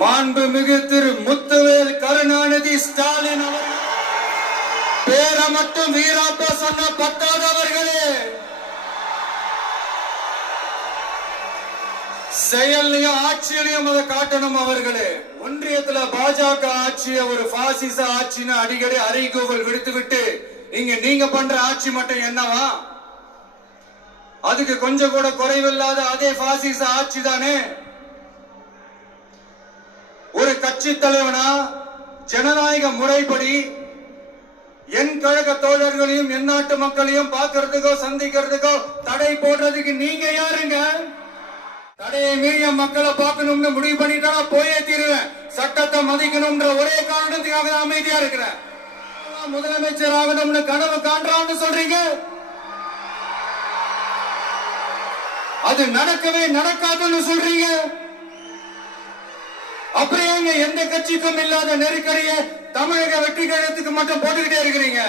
மாண்புமிகு திரு முத்துவேல் கருணாநிதி ஸ்டாலின் அவர்கள் பேரை மட்டும் வீராப்பா சொன்ன பத்தாதவர்களே, செயலையும் ஆட்சியிலையும் அதை காட்டணும் அவர்களே. ஒன்றியத்துல பாஜக ஆட்சிய ஒரு பாசிச ஆட்சின்னு அடிக்கடி அறைகூவல் விடுத்து விட்டு இங்க நீங்க பண்ற ஆட்சி மட்டும் என்னவா? அதுக்கு கொஞ்சம் கூட குறைவில்லாத அதே பாசிச ஆட்சி தானே. ஒரு கட்சி தலைவனா ஜனநாயக முறைப்படி என் கழக தோழர்களையும் என் நாட்டு மக்களையும் பார்க்கறதுக்கோ சந்திக்கிறதுக்கோ தடை போடுறதுக்கு நீங்க யாருங்க? தடையை மீறிய மக்களை பார்க்கணும்னு முடிவு பண்ணிட்டா போயே தீருவேன். சட்டத்தை மதிக்கணும்ன்ற ஒரே காரணத்துக்காக அமைதியா இருக்கிறேன். முதலமைச்சர் ஆகணும்னு கனவு காண்றான்னு சொல்றீங்க, அது நடக்கவே நடக்காதுன்னு சொல்றீங்க. அப்புறம் எந்த கட்சிக்கும் இல்லாத நெருக்கடியை தமிழக வெற்றி கழகத்துக்கு மட்டும் போட்டுக்கிட்டே இருக்கிறீங்க.